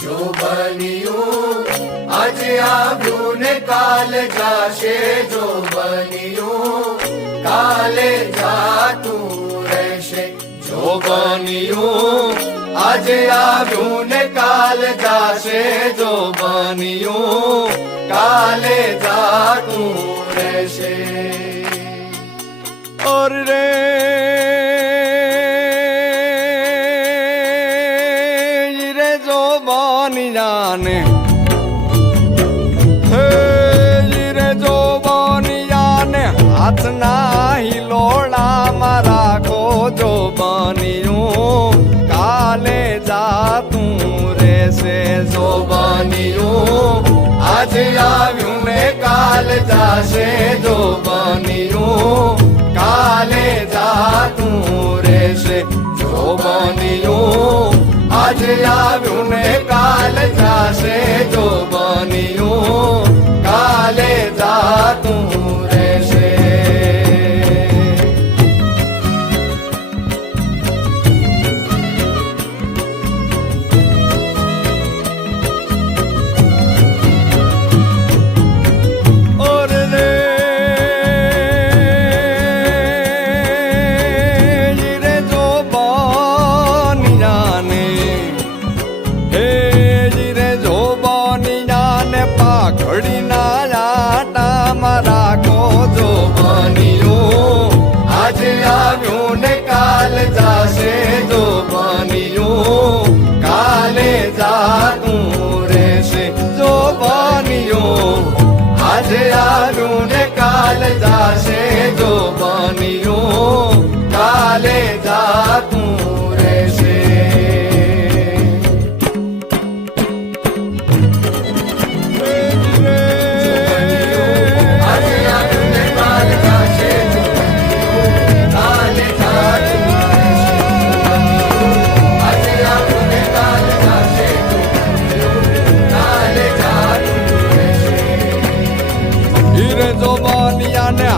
જો બન્યું આજે આવ્યું ને કાલ જાશે જો બન્યું કાલે જાતું રહેશે જો બન્યું આજે આવ્યું ને કાલ જાશે જો બન્યું કાલે જાતું રહેશે और रे જો બની જાને. હે જીરે જો બની જાને. હાથ ના હિલોડા મારા કો જો બન્યું. કાલે જાતું રહેશે જો બન્યું. આજે આવ્યું ને કાલ જાશે જો બન્યું. કાલે જાતું રહેશે જો બન્યું. આજે આવ્યું બનિયાને